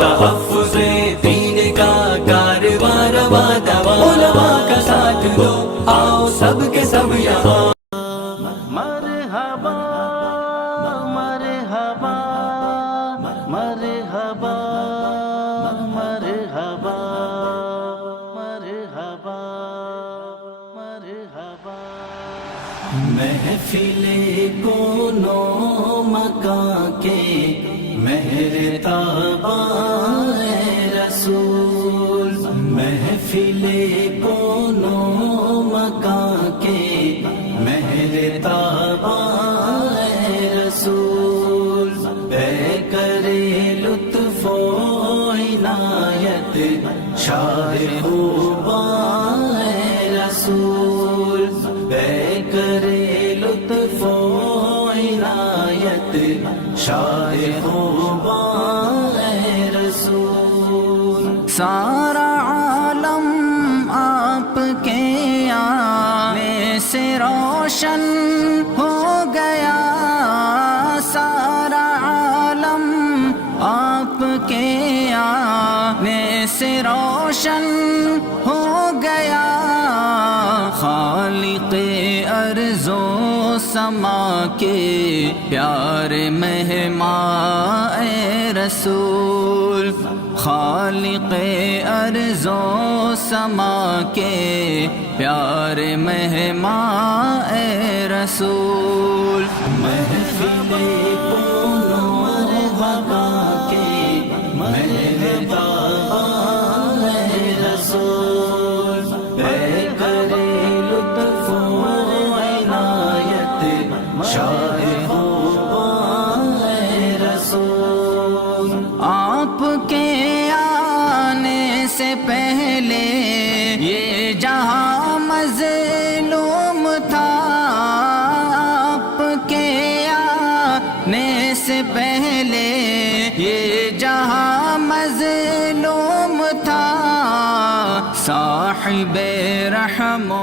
تحفظ دین کا کارواں رواں دواں، علماء کا ساتھ دو، آؤ سب کے سب یہاں۔ مرحبا مرحبا مرحبا مرحبا مرحبا مرحبا۔ محفل کونوں مکان کے مہرتاباں رسول، محفل کونوں مکان کے مہرتاباں رسول، بے کرے لطف و عنایت شاہ خوباں رسول، بے کرے لطف و عنایت شاہ خوباں رسول۔ سارا عالم آپ کے آنے سے روشن ہو گیا، سارا عالم آپ کے آنے سے روشن ہو گیا، خالق ارض و سما کے پیارے مہمان اے رسول، خالق ارض و سما کے پیارے مہمان اے رسول۔ محفل کونوں مرحبا کے مہربان رسول، بے کرے لطف و عنایت شاہ خوباں رسول۔ آپ کے آنے سے پہلے یہ جہاں مظلوم تھا، آپ کے آنے سے پہلے یہ جہاں مظلوم تھا، صاحب رحم و